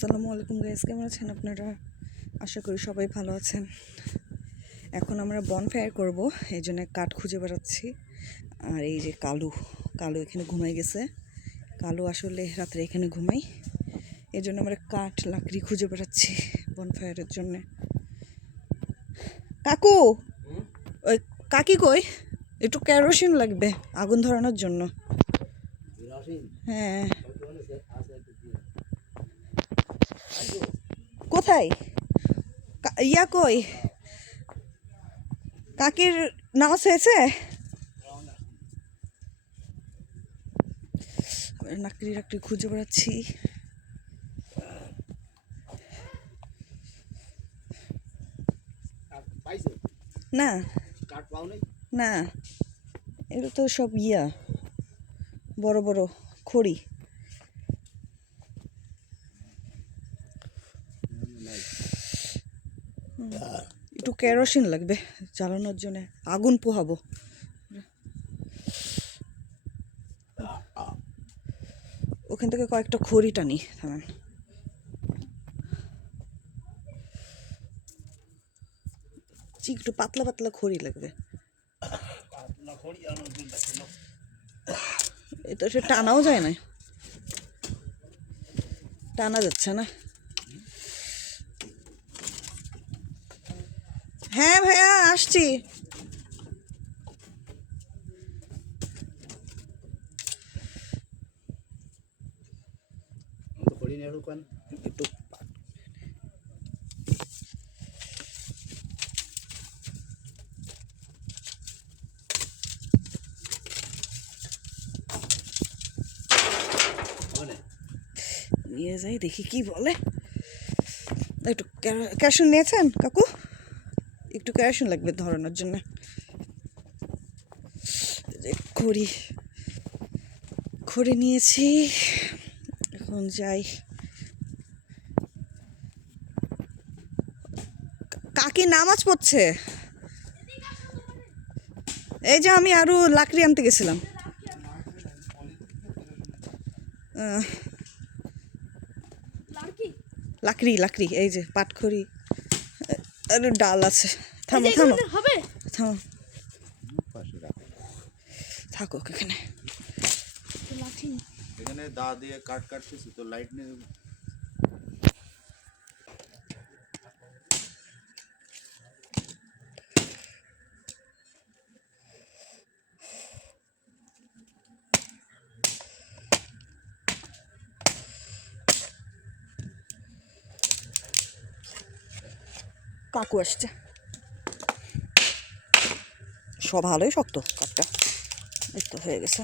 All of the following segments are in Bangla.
আসসালামু আলাইকুম গাইস, কেমন আছেন আপনারা? আশা করি সবাই ভালো আছেন। এখন আমরা বনফায়ার করব, এই জন্য কাঠ খুঁজে বেড়াচ্ছি। আর এই যে কালু এখানে ঘুমাই গেছে। কালু আসলে রাত্রে এখানে ঘুমাই, এই জন্য আমরা কাঠ লাকড়ি খুঁজে বেড়াচ্ছি বনফায়ারের জন্য। কাকু, ওই কাকি কই? একটু কেরোসিন লাগবে আগুন ধরানোর জন্য। হ্যাঁ, কোথায় ইয়া কই? কাকির নামাজ হয়েছে? লাকড়ি খুঁজে বেড়াচ্ছি। না না, এটা তো সব ইয়া বড় বড় খড়ি। একটু কেরোসিন লাগবে জ্বালানোর জন্য, আগুন পোহাবো। ওখান থেকে কয়েকটা খড়ি টানি। থামেন, একটু পাতলা পাতলা খড়ি লাগবে। এটা সে টানাও যায় না, টানা যাচ্ছে না। হ্যাঁ ভাইয়া, আসছি। একটু নিয়ে যাই, দেখি কি বলে। একটু কেরোসিন নিয়েছেন কাকু? একটু কেরোসিন লাগবে ধরানোর জন্য। খড়ি নিয়েছি, এখন যাই। কাকি নামাজ পড়ছে। এই যে আমি আরো লাকড়ি আনতে গেছিলাম। লাকড়ি এই যে পাটখড়ি আর ডাল আছে। থামো থাকো এখানে। এখানে দা দিয়ে কাট কাটতেছি তো লাইট নেই। কাকু আসছে। সব ভালোই শক্ত কাঠটা, এই তো হয়ে গেছে।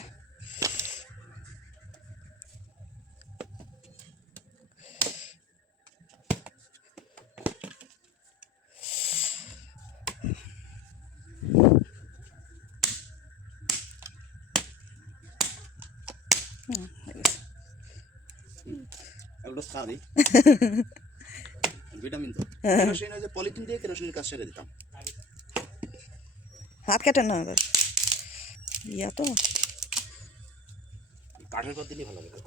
ভিটামিন তো কেরোসিন, যে পলিথিন দিয়ে কেরোসিনের কাজ সেরে দিতাম। হাত কাটেন না এবার, ইয়া তো কাঠের পর দিলেই ভালো লাগে।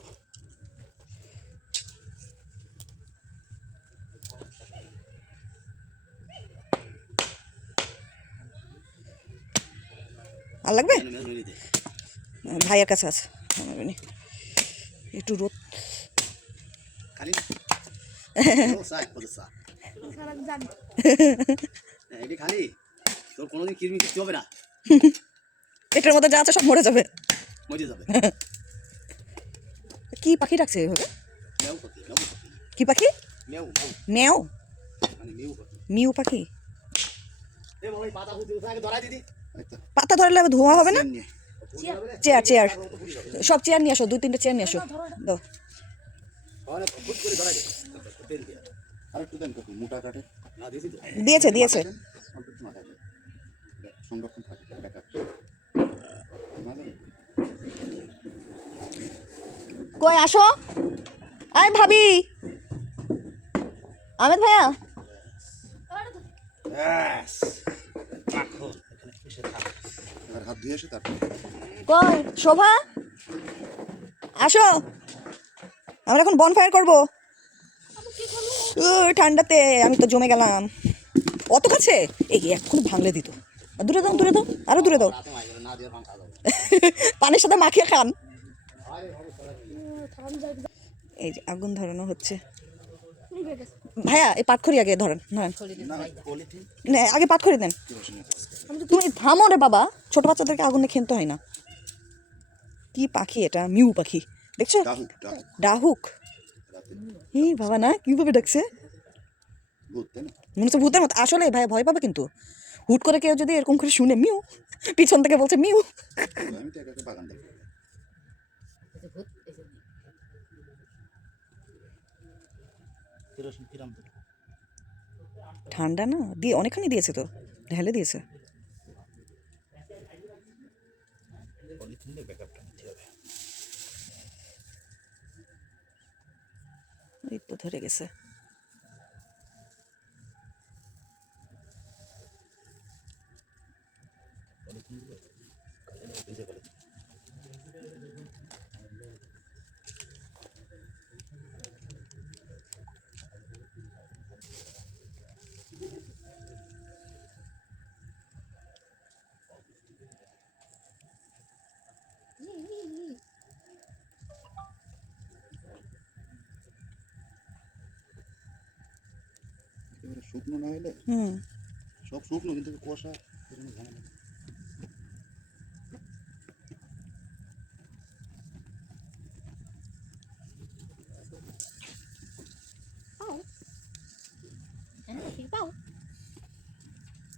আর লাগবে? ভাইয়ের কাছে আছে, একটু রোদ। খালি খালি তোর কোনোদিন কিরমি করতে হবে না। পেটের মধ্যে যা আছে সব মরে যাবে। কি পাখি ডাকছে এইভাবে? কি পাখি? মেও। মিউ পাখি। পাতা ধরলে ধোঁয়া হবে না? চেয়ার সব চেয়ার নিয়ে আসো, 2-3টে চেয়ার নিয়ে আসো। দাও। দিয়েছে কই আসো, আয় ভাবি। আহমেদ ভাইয়া, কই শোভা, আসো, আমরা এখন বনফায়ার করবো। ঠান্ডাতে আমি তো জমে গেলাম। অত কাছে এই এক্ষুনি ভাঙলে দিত। দূরে দাও, দূরে দাও, আরো দূরে দাও। রাতে মাইরে না দিয়ে পাঙ্খা দাও। পানির সাথে মাখিয়ে খান। এই যে আগুন ধরানো হচ্ছে। ভাইয়া এই পাটখড়ি আগে ধরেন, ধরেন না, আগে পাটখড়ি দেন। তুমি থামো রে বাবা, ছোট বাচ্চাদেরকে আগুনে খেলতে হয় না। কি পাখি এটা? মিউ পাখি দেখছো? ডাহুক। এই বাবা না কিভাবে ডাকছে, মনে হচ্ছে ভূতের মতো। আসলে ভাই ভয় পাবে কিন্তু, হুট করে কেউ যদি এরকম করে শুনে মিউ, পিছন থেকে বলছে মিউ। ঠান্ডা না দিয়ে অনেকখানি দিয়েছে তো, ঢেলে দিয়েছে। এই তো ধরে গেছে। শুকনো না হলে সব শুকনো কিন্তু কুয়াশা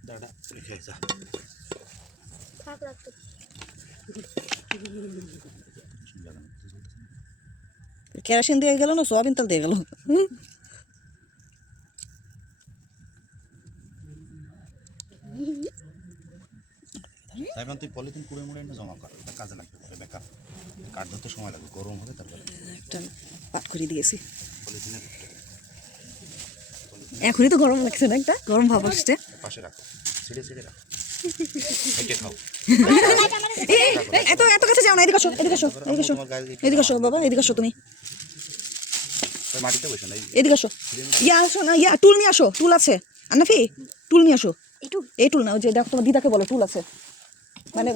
দাদা রেখে যা। কেরোসিন দিয়ে গেল না সোয়াবিন তেল দিয়ে গেল। তাই তুই পলিথিন কুড়ে মুড়ে এনে জমা কর, এটা কাজে লাগবে পরে বেকার। কাঠ ধরতে সময় লাগবে, গরম হবে তারপরে একটা পাট করে দিয়েছি। পলিথিনের এখনই তো গরম লাগছে না, একটা গরম ভাব আসছে। পাশে রাখো, ছিঁড়ে ছিঁড়ে রাখো, হেঁটে খাও। এত এত কাছে যাও না, এদিকে আসো, এদিকে আসো, এদিকে আসো, এদিকে আসো বাবা, এদিকে আসো তুমি, ওই মাটিতে বসে না, এদিকে আসো। ইয়া আসো না, ইয়া টুল নিয়ে আসো, টুল আছে আন্নাফি, টুল নিয়ে আসো। এই টুল না, ওই যে দেখো তোমার দিদাকে বলো টুল আছে, মানে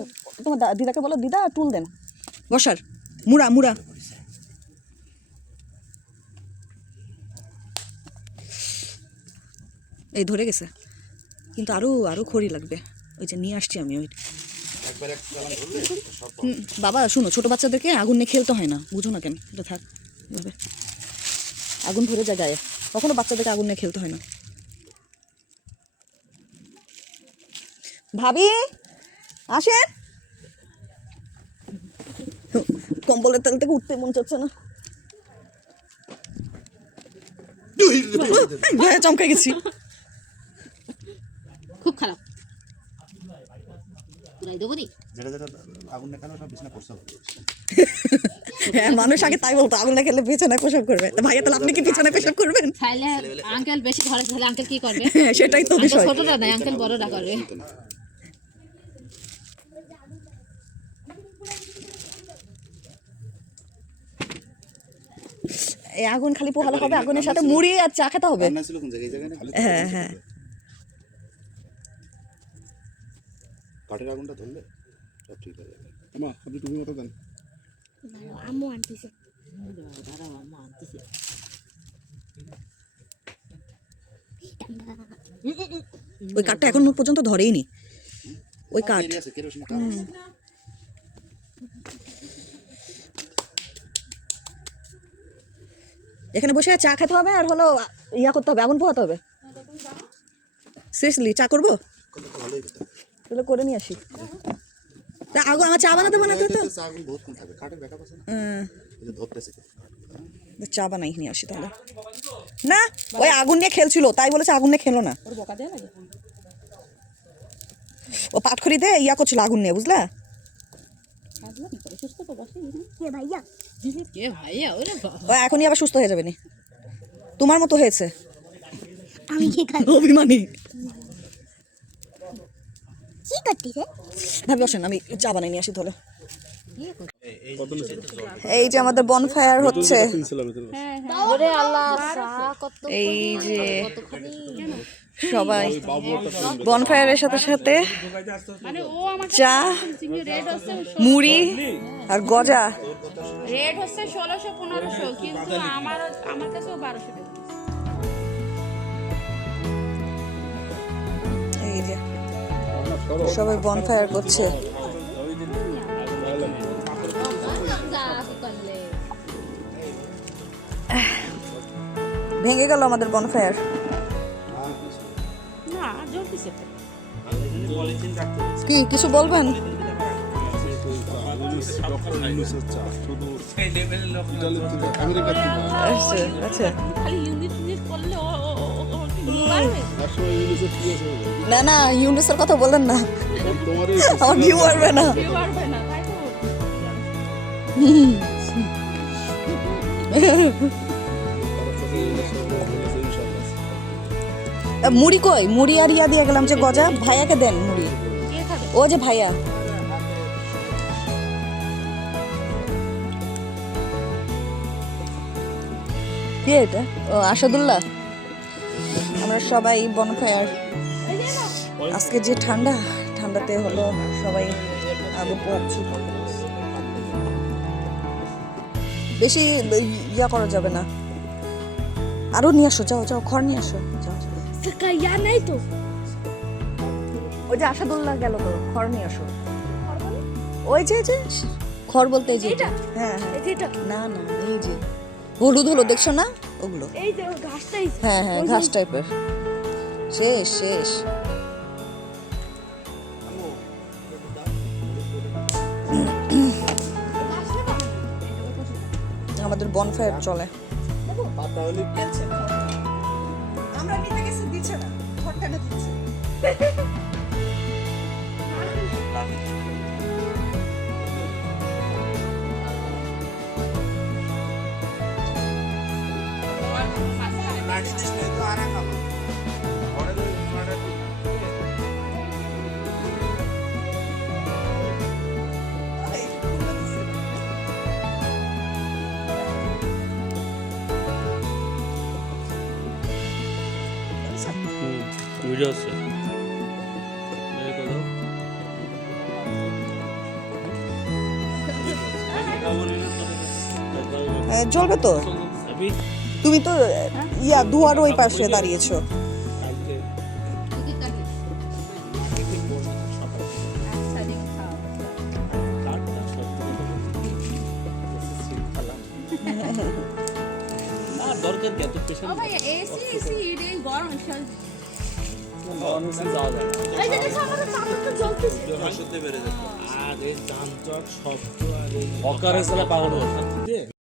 তোমার দিদাকে বলো দিদা টুল দেন বসার, মুড়া মুড়া। এই ধরে গেছে কিন্তু আরো আরো খড়ি লাগবে, ওই যে নিয়ে আসছি আমি। ওই একবার এক চালান ধরলে সব বাবা শুনো, ছোট বাচ্চাদেরকে আগুন নিয়ে খেলতে হয় না, বুঝো না কেন? এটা থাক এভাবে, আগুন ধরে যায় গায়ে, কখনো বাচ্চাদেরকে আগুন নিয়ে খেলতে হয় না। ভাবি আসেন, কম্বলের তেল থেকে উঠতে মন চাচ্ছে না। গায়ে চমকে গেছি। খুব খারাপ পুরাই দেবো দি। যেটা যেটা আগুন দেখানো সব বিছনা করছে। হ্যাঁ মানুষ আগে তাই বলতো, আগুন না খেলে বিছানায় পেশাব করবে। তা ভাইয়া তাহলে আপনি কি বিছানায় পেশাব করবেন? তাহলে আঙ্কেল বেশি ঘরে তাহলে আঙ্কেল কি করবে? হ্যাঁ সেটাই তো আঙ্কেল বিষয়। ছোটরা নাই, আঙ্কেল বড়রা করবে। এই আগুন খালি পোহালে হবে, আগুনের সাথে মুড়ি আর চা খেতে হবে। রান্না ছিল কোন জায়গায়? এই জায়গায় না? হ্যাঁ হ্যাঁ কাঠের আগুনটা ধরলে সব ঠিক হয়ে যাবে। আমা আপনি টুপি মতো দেন। আম্মু আনতেছে। ওই কাঠটা এখন পর্যন্ত ধরেই নি, ওই কাঠ। এরিয়া আছে কেরোসিন কাঠ। এখানে বসে চা খেতে হবে আর হলো ইয়া করতে হবে, আগুন পোহাতে হবে। সিরিয়াসলি চা করবো? কত ভালোই হতো। তাহলে করে নিয়ে আসি। তা আগুন আমার চা বানাতে বানাতে তো চা আগুন বহুত কম থাকে, কাঠের ব্যাকআপ আছে না? এই যে ধরতেছে তো। চা বানাই নিয়ে আসি তাহলে। না ওই আগুন নিয়ে খেলছিল তাই বলেছে আগুন নিয়ে খেলো না, ও পাটখড়িতে ইয়া করছিল আগুন নিয়ে, বুঝলা? কে ভাইয়া? এ ভাইয়া ওরে বাবা, ও এখনই আবার সুস্থ হয়ে যাবে নি, তোমার মতো হয়েছে আমি কি খাই? অভিমানী। কি করতেছে? ভাবি আসেন আমি চা বানাই নিয়ে আসি তাহলে। এই যে আমাদের বনফায়ার হচ্ছে ওরে আল্লাহ কত এই যে সবাই বনফায়ারের সাথে সাথে চা মুড়ি আর গজা রেট হচ্ছে 1600-1500 কিন্তু আমার কাছেও 1200 টাকা। এই যে সবাই বনফায়ার করছে ভেঙে গেল আমাদের বনফায়ার না জ্বলতেছে কি কিছু বলবেন আচ্ছা আচ্ছা খালি ইউনিট করলে বাড়বে না না ইউনিসের কথা বলেন না আমার ভিউ আসবে না বাড়বে না তাই তো মুড়ি কই মুড়ি আর ইয়া দিয়ে গেলাম যে গজা ভাইয়াকে দেন মুড়ি কে খাবে ও যে ভাইয়া কে এটা ও আসাদুল্লাহ আমরা সবাই বনফায়ার আজকে যে ঠান্ডা ঠান্ডাতে হলো সবাই আলু পোড়াচ্ছি বেশি ইয়া করা যাবে না আরো নিয়ে আসো যাও যাও খড় নিয়ে আসো যাও কাইয়া নাই তো ওই যে আসাদুল্লাহ গেল তো খড় নিয়ে আসো ওই যে খড় বলতে এই যে হ্যাঁ হ্যাঁ এটা না না এই যে হলুদ হলো দেখছো না ওগুলো এই যে ঘাসটাই হ্যাঁ হ্যাঁ ঘাস টাইপের শেষ শেষ আমাদের বনফায়ার চলে আমরা নিতে গেছি দিচ্ছে না ঘরটা না দিচ্ছে ভিডিও আছে জ্বলবে তো তুমি তো ইয়া দুয়ার ওই পাশে দাঁড়িয়েছো দরকার কি এত পেশেন্ট ভাই এসি রে গরম যাওয়া যায় এই যে দেখো আমাদের সামনে তো জ্বলতেছে আর এই যানজট শব্দ আর এই অকারে চলে পাগল হয়ে